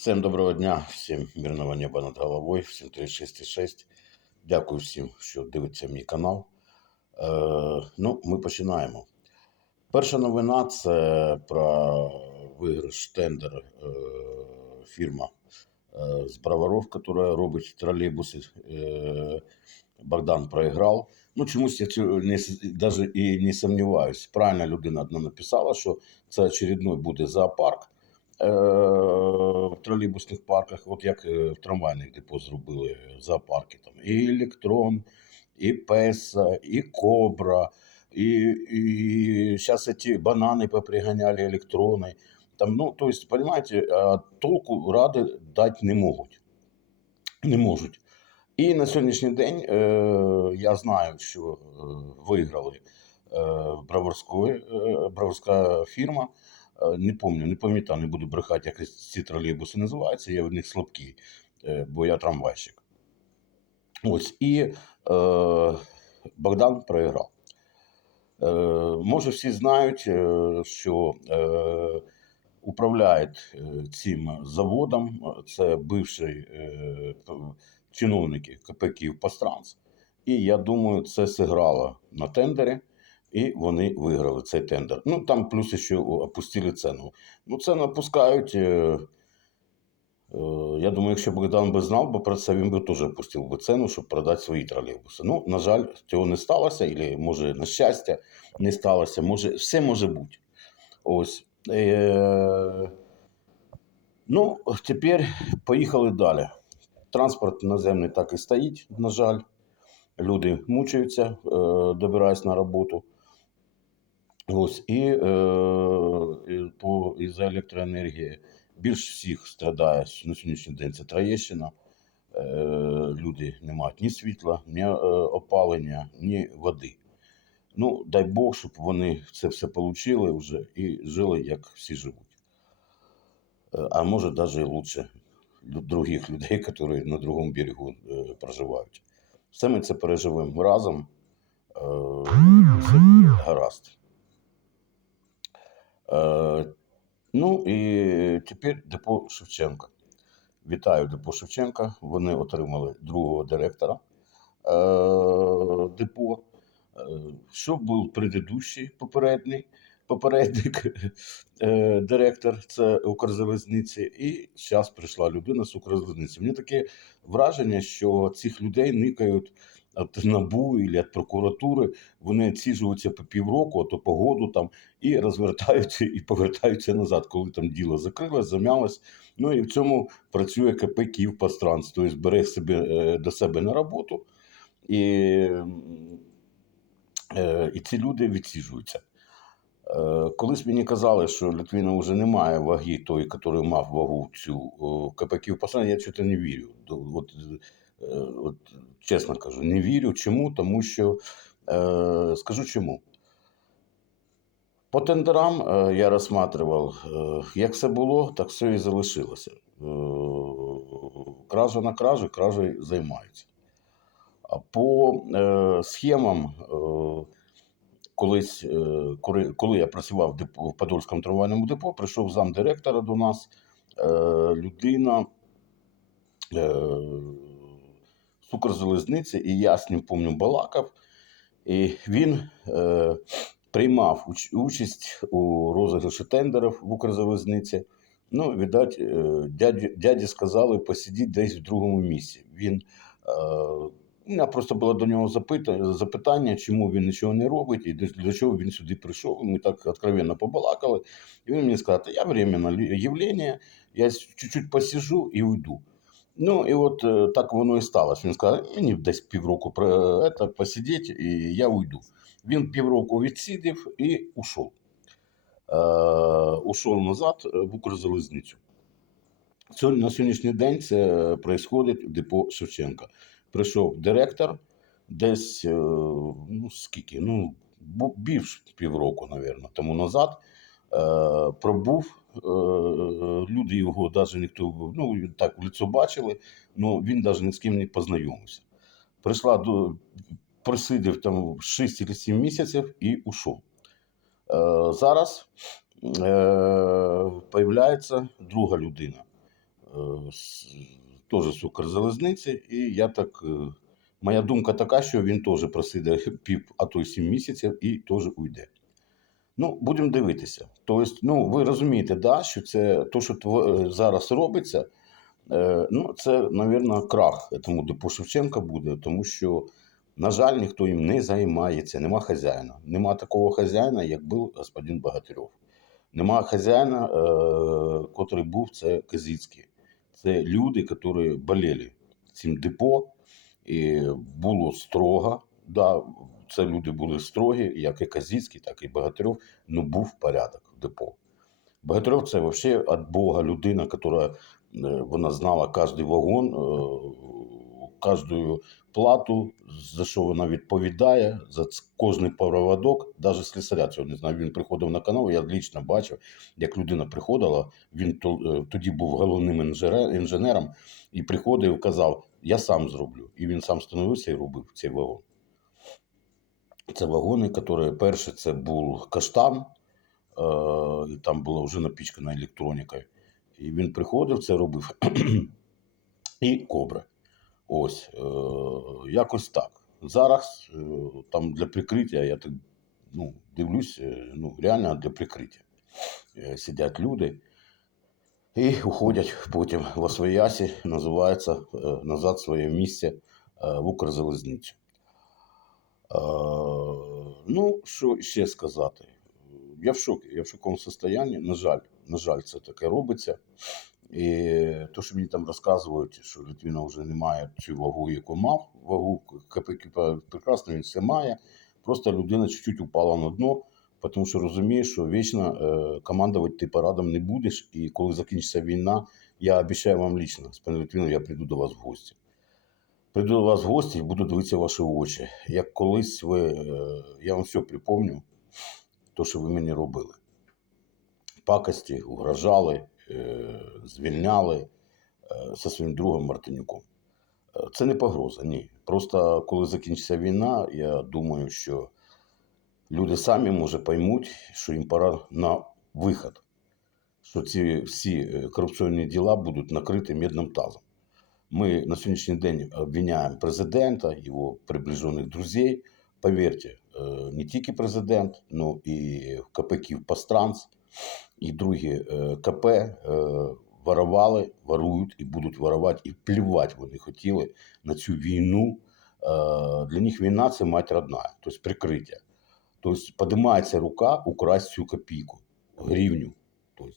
Всім доброго дня, всім мирного неба над головою, всім 366. Дякую всім, що дивиться мій канал. Е, ну, ми починаємо. Перша новина це про виграш тендер е, фірма е, з Броваров, яка робить тролейбуси. Е, Богдан проіграв. Ну, чомусь я не, даже і не сумніваюсь. Правильно людина одна написала, що це очередной буде зоопарк в тролейбусних парках, от як е, в трамвайних депо зробили зоопарки. Там і Електрон, і Песа, і Кобра, і, і зараз ці банани поприганяли електрони. Там, ну, то есть, толку ради дати не можуть. Не можуть. І на сьогоднішній день е, я знаю, що е, виграли е, Броварської, е, фірма. Е, не пам'ятаю, не пам'ятаю, не буду брехати, як ці тролейбуси називаються, я в них слабкий, е, бо я трамвайщик. Ось, і е, Богдан проіграв. Е, може, всі знають, е, що е, управляє цим заводом, це бивший е, чиновники КП «Київпастранс». І я думаю, це зіграло на тендері, і вони виграли цей тендер. Ну, там плюс ще опустили ціну. Ну, ціну опускають. е, Е, Я думаю, якщо Богдан би знав би про це, він би теж опустив би ціну, щоб продати свої тролейбуси. Ну, на жаль, цього не сталося, або може на щастя не сталося. Може, все може бути. Ось. Е, Ну, тепер поїхали далі. Транспорт наземний так і стоїть, на жаль. Люди мучаються, добираюсь на роботу. Ось, і, е, по, із-за електроенергії більш всіх страдає на сьогоднішній день це Троєщина. Е, люди не мають ні світла, ні е, опалення, ні води. Ну, дай Бог, щоб вони це все отримали вже і жили, як всі живуть. Е, А може, навіть і лю- других людей, які на другому берегу е, проживають. Все ми це переживемо разом. Е, і все буде гаразд. Е, ну і тепер депо Шевченка. Вітаю депо Шевченка. Вони отримали другого директора е, депо. Е, що був предыдущий попередній попередник, е, директор це Укрзалізниці, і зараз прийшла людина з Укрзалізниці. Мені таке враження, що цих людей никають від НАБУ і від прокуратури, вони відсіжуються по півроку, а то по году там, і розвертаються і повертаються назад, коли там діло закрилось, зам'ялось. Ну і в цьому працює КП Київпастранс, тобто бере себе, до себе на роботу, і, е, і ці люди відсіжуються. Е, Колись мені казали, що Литвина вже не має ваги той, який мав вагу цю о, КП я чого не вірю. От, от, чесно кажу, не вірю. Чому? Тому що е, скажу чому. По тендерам е, я розсматривав, е, як все було, так все і залишилося. Е, Кража на кражі, кражею займаються. А по е, схемам, е, колись, е, коли, я працював в, в Подольському трамвайному депо, прийшов замдиректора до нас, е, людина е, з Укрзалізниці, і я з ним пам'ятаю балакав. І він е, приймав уч- участь у розіграші тендерів в Укрзалізниці. Ну, видать, е, дяді, дяді сказали посидіть десь в другому місці. Він, е, у мене просто було до нього запитання, запитання, чому він нічого не робить і до, чого він сюди прийшов. Ми так откровенно побалакали. І він мені сказав, «Та я временно лі- явлення, я чуть-чуть посижу і уйду. Ну, і от е, так воно і сталося. Він сказав, мені десь півроку це, посидіть, і я уйду. Він півроку відсидів і ушов. Е, ушов назад е, в Укрзалізницю. На сьогоднішній день це відбувається в депо Шевченка. Прийшов директор десь, е, ну скільки, ну, більш півроку, мабуть, тому назад. Е, пробув, е, люди його навіть ніхто, ну, так, в лицо бачили, але він навіть ні з ким не познайомився. Прийшла до, просидів там 6 чи 7 місяців і ушов. Е, зараз е, друга людина. теж з Укрзалізниці, і я так. Моя думка така, що він теж просиде пів, а то сім місяців і теж уйде. Ну, будемо дивитися. Тобто, ну, ви розумієте, да, що це то, що е, зараз робиться, е, ну, це, мабуть, крах тому депо Шевченка буде, тому що, на жаль, ніхто їм не займається, нема хазяїна. Нема такого хазяїна, як був господин Богатирьов. Нема хазяїна, е, котрий був це Казицький. Це люди, які боліли цим депо, і було строго. Да, це люди були строгі, як і Казицький, так і Богатирьов, ну був порядок в депо. Богатирьов це взагалі від Бога людина, яка е, вона знала кожен вагон, е, кожну плату, за що вона відповідає, за кожний проводок, навіть слісаря цього не знаю. Він приходив на канал, я лічно бачив, як людина приходила, він е, тоді був головним інженером і приходив і казав, я сам зроблю. І він сам становився і робив цей вагон. Це вагони, які перший це був каштан, е, і там була вже напічкана електроніка. І він приходив, це робив. і кобра. Ось, е, якось так. Зараз е, там для прикриття, я так ну, дивлюсь, ну, реально для прикриття. Сидять люди і уходять потім в Освоясі, називається назад своє місце в Укрзалізницю. Е, Ну, що ще сказати? Я в шокі, я в шоковому стані. На жаль, на жаль, це таке робиться. І то, що мені там розказують, що Литвина вже не має цю вагу, яку мав, вагу КПК прекрасно він все має. Просто людина чуть-чуть упала на дно, тому що розуміє, що вічно е, командувати ти парадом не будеш. І коли закінчиться війна, я обіцяю вам лично, з пані Литвиною, я прийду до вас в гості. Прийду до вас в гості і буду дивитися ваші очі. Як колись ви, е, я вам все припомню, то, що ви мені робили. Пакості, угрожали, е, звільняли е, зі своїм другом Мартинюком. Це не погроза, ні. Просто коли закінчиться війна, я думаю, що люди самі може поймуть, що їм пора на вихід, що ці всі корупційні діла будуть накриті медним тазом. Мы на сегодняшний день обвиняем президента, его приближенных друзей. Поверьте, э, не тільки президент, но і КП «Київпостранс», і другі е, КП е, воровали, ворують і будуть воровати, і плівати вони хотіли на цю війну. Е, Для них війна це мать родна, тобто прикриття. Тобто подимається рука украсть цю копійку, гривню. Тобто,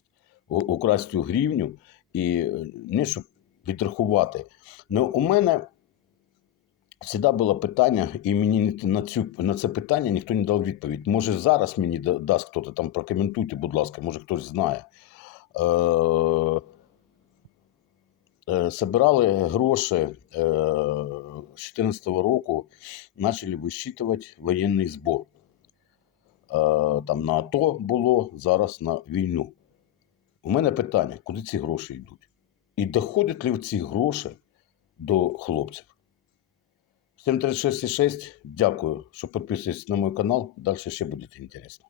у- украсть цю гривню і е, не щоб відрахувати. Ну, у мене завжди було питання, і мені на, цю, на це питання ніхто не дав відповідь. Може, зараз мені дасть хтось там прокоментуйте, будь ласка, може хтось знає. Е, е, Собирали гроші е, з 2014 року, почали висчитувати воєнний збор. Е, Там на АТО було, зараз на війну. У мене питання, куди ці гроші йдуть? І доходять ли ці гроші до хлопців? 736,6. Дякую, що підписуєтесь на мій канал. Далі ще буде інтересно.